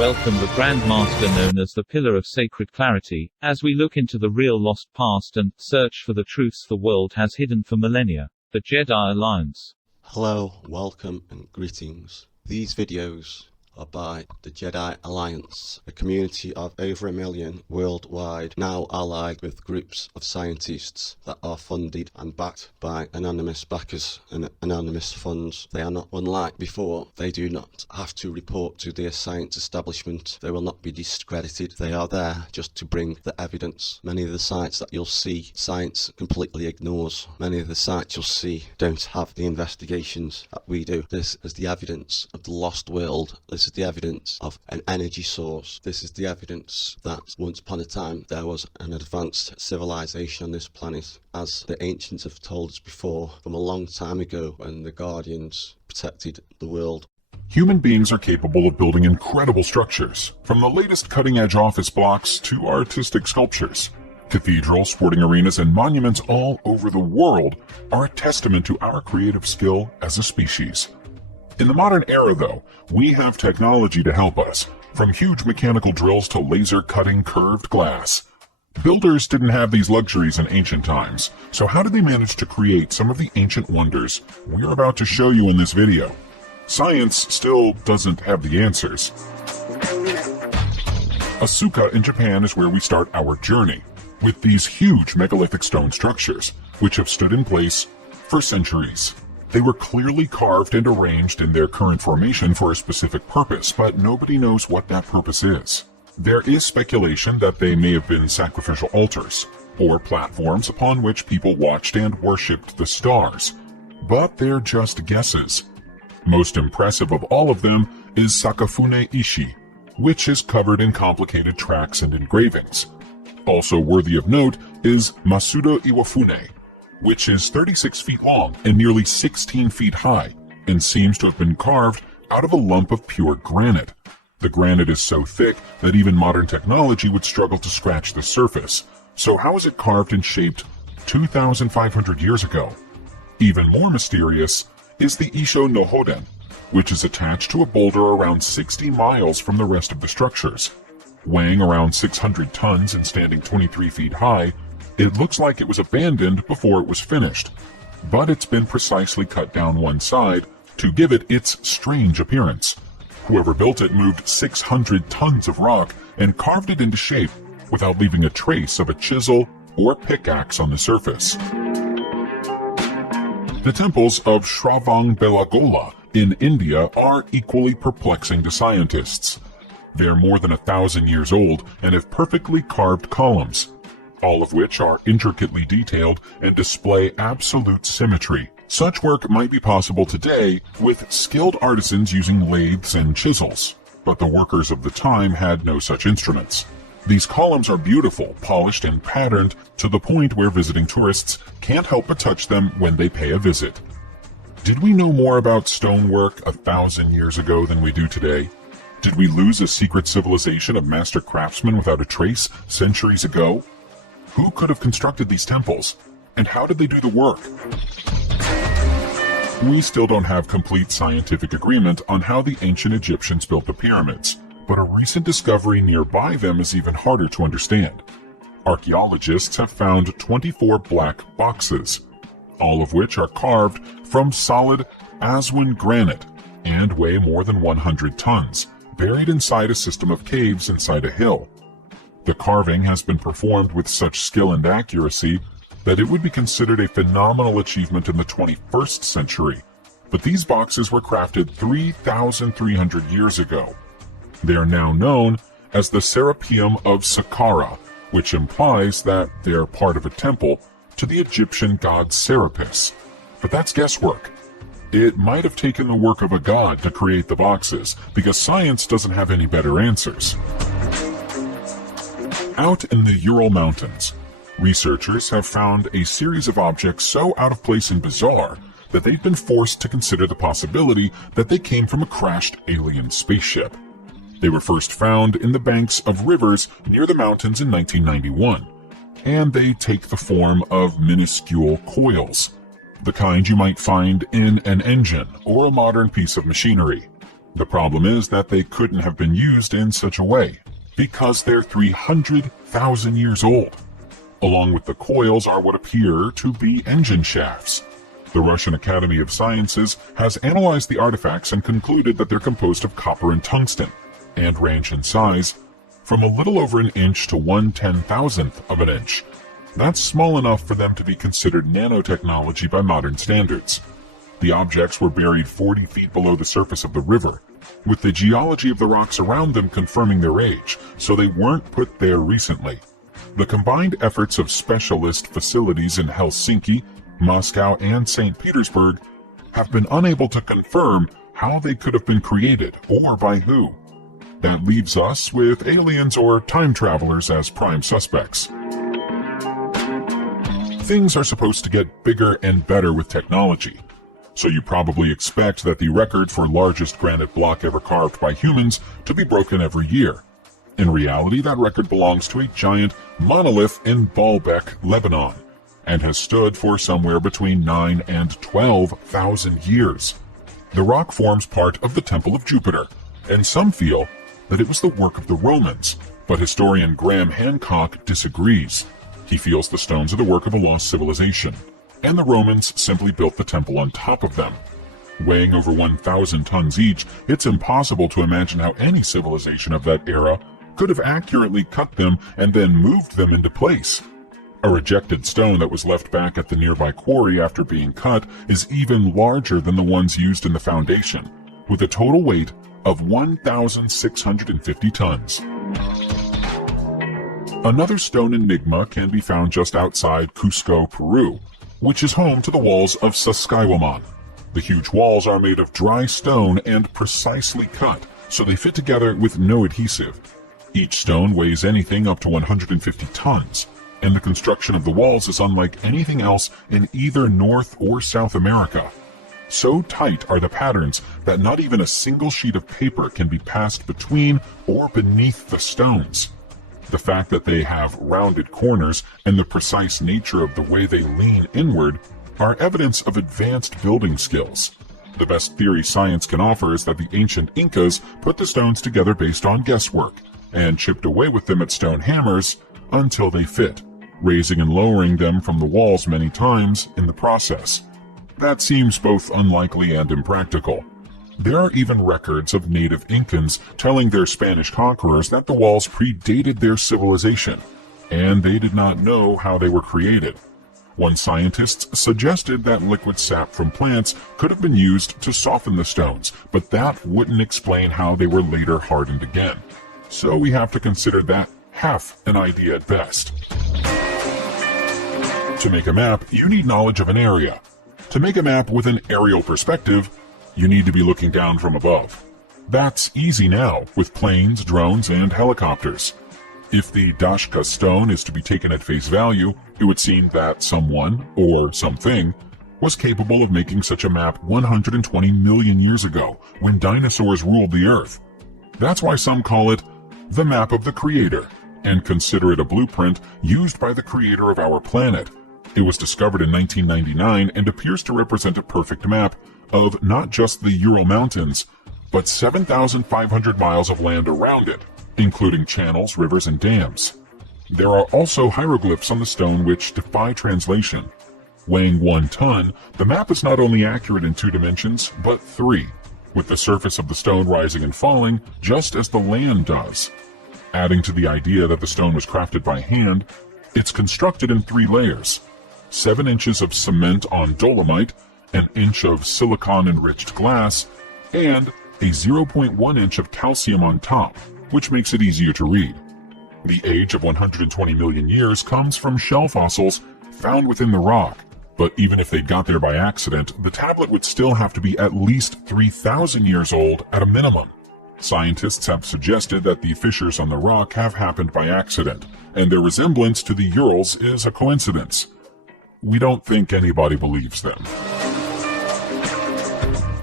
welcome the Grand Master known as the Pillar of Sacred Clarity, as we look into the real lost past and search for the truths the world has hidden for millennia. The Jedi Alliance. Hello, welcome and greetings. These videos are by the Jedi Alliance, a community of over 1 million worldwide, now allied with groups of scientists that are funded and backed by anonymous backers and anonymous funds. They are not unlike before. They do not have to report to their science establishment. They will not be discredited. They are there just to bring the evidence. Many of the sites that you'll see, science completely ignores. Many of the sites you'll see don't have the investigations that we do. This is the evidence of the lost world. This is the evidence of an energy source. This is the evidence that once upon a time there was an advanced civilization on this planet, as the ancients have told us before, from a long time ago when the Guardians protected the world. Human beings are capable of building incredible structures, from the latest cutting-edge office blocks to artistic sculptures. Cathedrals, sporting arenas, and monuments all over the world are a testament to our creative skill as a species. In the modern era, though, we have technology to help us, from huge mechanical drills to laser-cutting curved glass. Builders didn't have these luxuries in ancient times, so how did they manage to create some of the ancient wonders we're about to show you in this video? Science still doesn't have the answers. Asuka in Japan is where we start our journey, with these huge megalithic stone structures, which have stood in place for centuries. They were clearly carved and arranged in their current formation for a specific purpose, but nobody knows what that purpose is. There is speculation that they may have been sacrificial altars, or platforms upon which people watched and worshipped the stars, but they're just guesses. Most impressive of all of them is Sakafune Ishi, which is covered in complicated tracks and engravings. Also worthy of note is Masuda Iwafune, which is 36 feet long and nearly 16 feet high, and seems to have been carved out of a lump of pure granite. The granite is so thick that even modern technology would struggle to scratch the surface. So how is it carved and shaped 2,500 years ago? Even more mysterious is the Isho no Hoden, which is attached to a boulder around 60 miles from the rest of the structures. Weighing around 600 tons and standing 23 feet high, it looks like it was abandoned before it was finished, but it's been precisely cut down one side to give it its strange appearance. Whoever built it moved 600 tons of rock and carved it into shape without leaving a trace of a chisel or pickaxe on the surface. The temples of Shravangabelagola in India are equally perplexing to scientists. They're more than 1,000 years old and have perfectly carved columns, all of which are intricately detailed and display absolute symmetry. Such work might be possible today with skilled artisans using lathes and chisels, but the workers of the time had no such instruments. These columns are beautiful, polished, and patterned to the point where visiting tourists can't help but touch them when they pay a visit. Did we know more about stonework 1,000 years ago than we do today? Did we lose a secret civilization of master craftsmen without a trace centuries ago? Who could have constructed these temples, and how did they do the work? We still don't have complete scientific agreement on how the ancient Egyptians built the pyramids, but a recent discovery nearby them is even harder to understand. Archaeologists have found 24 black boxes, all of which are carved from solid Aswan granite and weigh more than 100 tons, buried inside a system of caves inside a hill. The carving has been performed with such skill and accuracy that it would be considered a phenomenal achievement in the 21st century, but these boxes were crafted 3,300 years ago. They are now known as the Serapeum of Saqqara, which implies that they are part of a temple to the Egyptian god Serapis. But that's guesswork. It might have taken the work of a god to create the boxes, because science doesn't have any better answers. Out in the Ural Mountains, researchers have found a series of objects so out of place and bizarre that they've been forced to consider the possibility that they came from a crashed alien spaceship. They were first found in the banks of rivers near the mountains in 1991, and they take the form of minuscule coils, the kind you might find in an engine or a modern piece of machinery. The problem is that they couldn't have been used in such a way, because they're 300,000 years old. Along with the coils are what appear to be engine shafts. The Russian Academy of Sciences has analyzed the artifacts and concluded that they're composed of copper and tungsten, and range in size from a little over an inch to 1/10,000th of an inch. That's small enough for them to be considered nanotechnology by modern standards. The objects were buried 40 feet below the surface of the river, with the geology of the rocks around them confirming their age, so they weren't put there recently. The combined efforts of specialist facilities in Helsinki, Moscow, and St. Petersburg have been unable to confirm how they could have been created or by who. That leaves us with aliens or time travelers as prime suspects. Things are supposed to get bigger and better with technology, so you probably expect that the record for largest granite block ever carved by humans to be broken every year. In reality, that record belongs to a giant monolith in Baalbek, Lebanon, and has stood for somewhere between 9 and 12,000 years. The rock forms part of the Temple of Jupiter, and some feel that it was the work of the Romans, but historian Graham Hancock disagrees. He feels the stones are the work of a lost civilization, and the Romans simply built the temple on top of them. Weighing over 1,000 tons each, it's impossible to imagine how any civilization of that era could have accurately cut them and then moved them into place. A rejected stone that was left back at the nearby quarry after being cut is even larger than the ones used in the foundation, with a total weight of 1,650 tons. Another stone enigma can be found just outside Cusco, Peru, which is home to the walls of Sacsayhuaman. The huge walls are made of dry stone and precisely cut, so they fit together with no adhesive. Each stone weighs anything up to 150 tons, and the construction of the walls is unlike anything else in either North or South America. So tight are the patterns that not even a single sheet of paper can be passed between or beneath the stones. The fact that they have rounded corners and the precise nature of the way they lean inward are evidence of advanced building skills. The best theory science can offer is that the ancient Incas put the stones together based on guesswork, and chipped away with them at stone hammers until they fit, raising and lowering them from the walls many times in the process. That seems both unlikely and impractical. There are even records of native Incans telling their Spanish conquerors that the walls predated their civilization, and they did not know how they were created. One scientist suggested that liquid sap from plants could have been used to soften the stones, but that wouldn't explain how they were later hardened again. So we have to consider that half an idea at best. To make a map, you need knowledge of an area. To make a map with an aerial perspective, you need to be looking down from above. That's easy now with planes, drones, and helicopters. If the Dashka stone is to be taken at face value, it would seem that someone, or something, was capable of making such a map 120 million years ago, when dinosaurs ruled the Earth. That's why some call it the map of the Creator, and consider it a blueprint used by the creator of our planet. It was discovered in 1999 and appears to represent a perfect map of not just the Ural Mountains, but 7,500 miles of land around it, including channels, rivers, and dams. There are also hieroglyphs on the stone which defy translation. Weighing 1 ton, the map is not only accurate in 2 dimensions, but 3, with the surface of the stone rising and falling just as the land does. Adding to the idea that the stone was crafted by hand, it's constructed in 3 layers. 7 inches of cement on dolomite, an inch of silicon-enriched glass, and a 0.1 inch of calcium on top, which makes it easier to read. The age of 120 million years comes from shell fossils found within the rock, but even if they got there by accident, the tablet would still have to be at least 3,000 years old at a minimum. Scientists have suggested that the fissures on the rock have happened by accident, and their resemblance to the Urals is a coincidence. We don't think anybody believes them.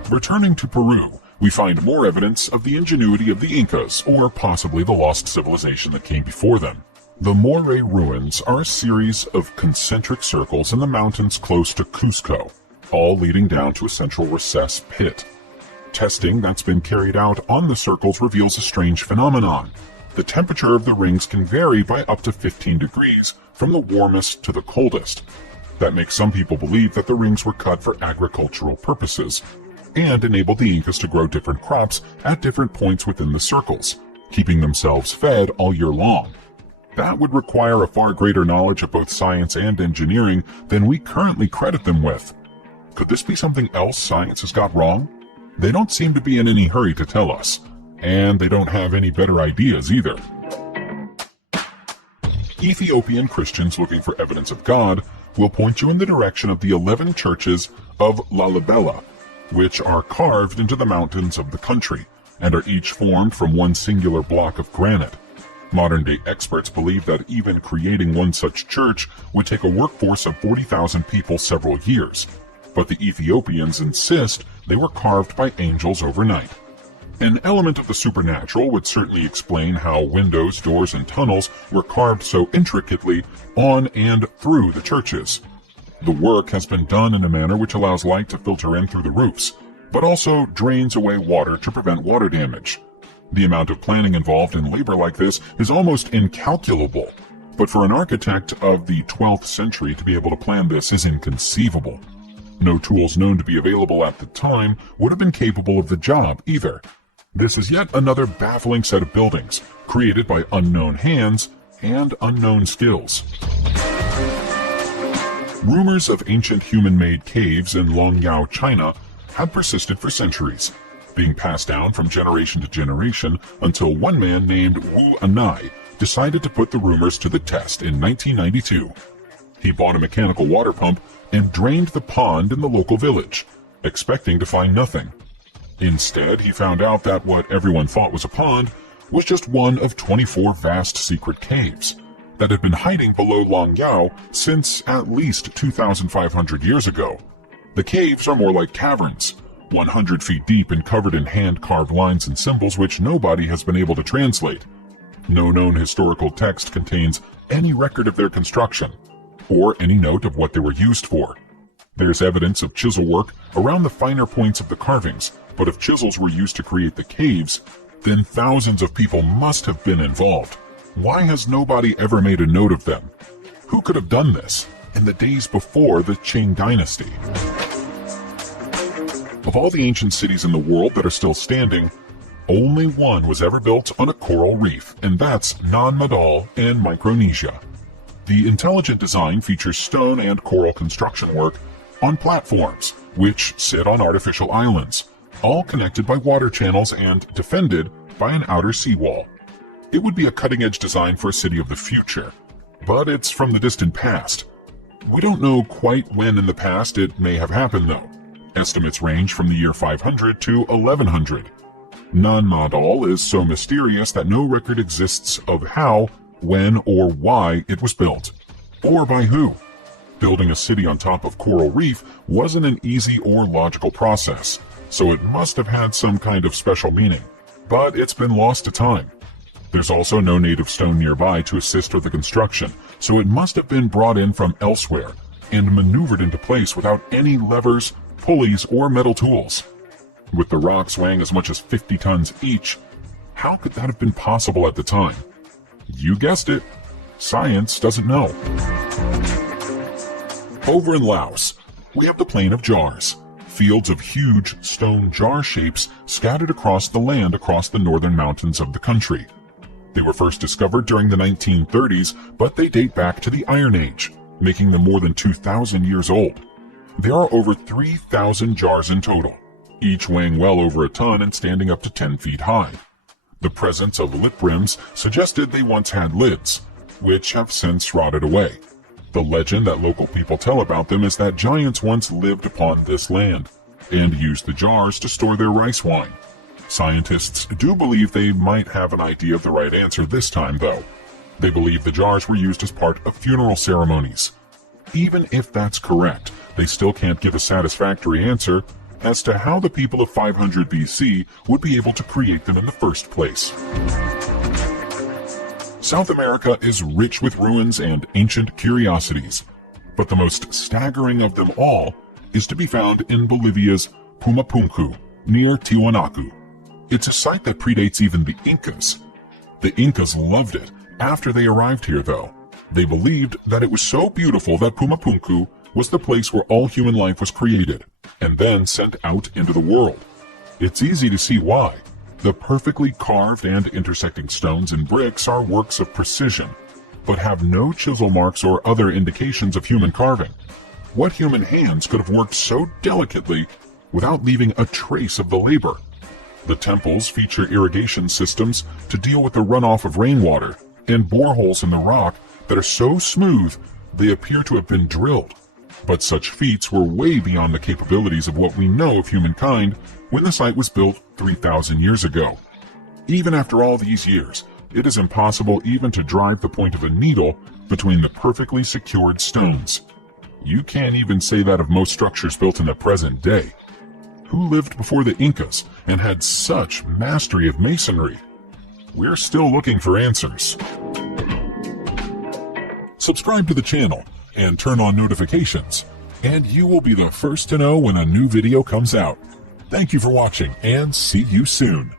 Returning to Peru, we find more evidence of the ingenuity of the Incas, or possibly the lost civilization that came before them. The Moray ruins are a series of concentric circles in the mountains close to Cusco, all leading down to a central recess pit. Testing that's been carried out on the circles reveals a strange phenomenon. The temperature of the rings can vary by up to 15 degrees from the warmest to the coldest. That makes some people believe that the rings were cut for agricultural purposes and enabled the Incas to grow different crops at different points within the circles, keeping themselves fed all year long. That would require a far greater knowledge of both science and engineering than we currently credit them with. Could this be something else science has got wrong? They don't seem to be in any hurry to tell us, and they don't have any better ideas either. Ethiopian Christians looking for evidence of God will point you in the direction of the 11 churches of Lalibela, which are carved into the mountains of the country, and are each formed from one singular block of granite. Modern-day experts believe that even creating one such church would take a workforce of 40,000 people several years, but the Ethiopians insist they were carved by angels overnight. An element of the supernatural would certainly explain how windows, doors, and tunnels were carved so intricately on and through the churches. The work has been done in a manner which allows light to filter in through the roofs, but also drains away water to prevent water damage. The amount of planning involved in labor like this is almost incalculable, but for an architect of the 12th century to be able to plan this is inconceivable. No tools known to be available at the time would have been capable of the job either. This is yet another baffling set of buildings, created by unknown hands and unknown skills. Rumors of ancient human-made caves in Longyao, China, have persisted for centuries, being passed down from generation to generation until one man named Wu Anai decided to put the rumors to the test in 1992. He bought a mechanical water pump and drained the pond in the local village, expecting to find nothing. Instead, he found out that what everyone thought was a pond was just one of 24 vast secret caves that had been hiding below Longyao since at least 2,500 years ago. The caves are more like caverns, 100 feet deep and covered in hand-carved lines and symbols which nobody has been able to translate. No known historical text contains any record of their construction, or any note of what they were used for. There's evidence of chisel work around the finer points of the carvings, but if chisels were used to create the caves, then thousands of people must have been involved. Why has nobody ever made a note of them? Who could have done this in the days before the Qing dynasty? Of all the ancient cities in the world that are still standing, only one was ever built on a coral reef, and that's Nan Madol in Micronesia. The intelligent design features stone and coral construction work on platforms, which sit on artificial islands, all connected by water channels and defended by an outer seawall. It would be a cutting-edge design for a city of the future, but it's from the distant past. We don't know quite when in the past it may have happened, though. Estimates range from the year 500 to 1100. Nan Madol is so mysterious that no record exists of how, when, or why it was built, or by who. Building a city on top of coral reef wasn't an easy or logical process, so it must have had some kind of special meaning, but it's been lost to time. There's also no native stone nearby to assist with the construction, so it must have been brought in from elsewhere and maneuvered into place without any levers, pulleys, or metal tools. With the rocks weighing as much as 50 tons each, how could that have been possible at the time? You guessed it, science doesn't know. Over in Laos, we have the Plain of Jars, fields of huge stone jar shapes scattered across the land across the northern mountains of the country. They were first discovered during the 1930s, but they date back to the Iron Age, making them more than 2,000 years old. There are over 3,000 jars in total, each weighing well over a ton and standing up to 10 feet high. The presence of lip rims suggested they once had lids, which have since rotted away. The legend that local people tell about them is that giants once lived upon this land and used the jars to store their rice wine. Scientists do believe they might have an idea of the right answer this time, though. They believe the jars were used as part of funeral ceremonies. Even if that's correct, they still can't give a satisfactory answer as to how the people of 500 BC would be able to create them in the first place. South America is rich with ruins and ancient curiosities, but the most staggering of them all is to be found in Bolivia's Pumapunku, near Tiwanaku. It's a site that predates even the Incas. The Incas loved it after they arrived here, though. They believed that it was so beautiful that Pumapunku was the place where all human life was created and then sent out into the world. It's easy to see why. The perfectly carved and intersecting stones and bricks are works of precision, but have no chisel marks or other indications of human carving. What human hands could have worked so delicately without leaving a trace of the labor? The temples feature irrigation systems to deal with the runoff of rainwater and boreholes in the rock that are so smooth they appear to have been drilled. But such feats were way beyond the capabilities of what we know of humankind when the site was built 3,000 years ago. Even after all these years, it is impossible even to drive the point of a needle between the perfectly secured stones. You can't even say that of most structures built in the present day. Who lived before the Incas and had such mastery of masonry? We're still looking for answers. Subscribe to the channel and turn on notifications, and you will be the first to know when a new video comes out. Thank you for watching, and see you soon.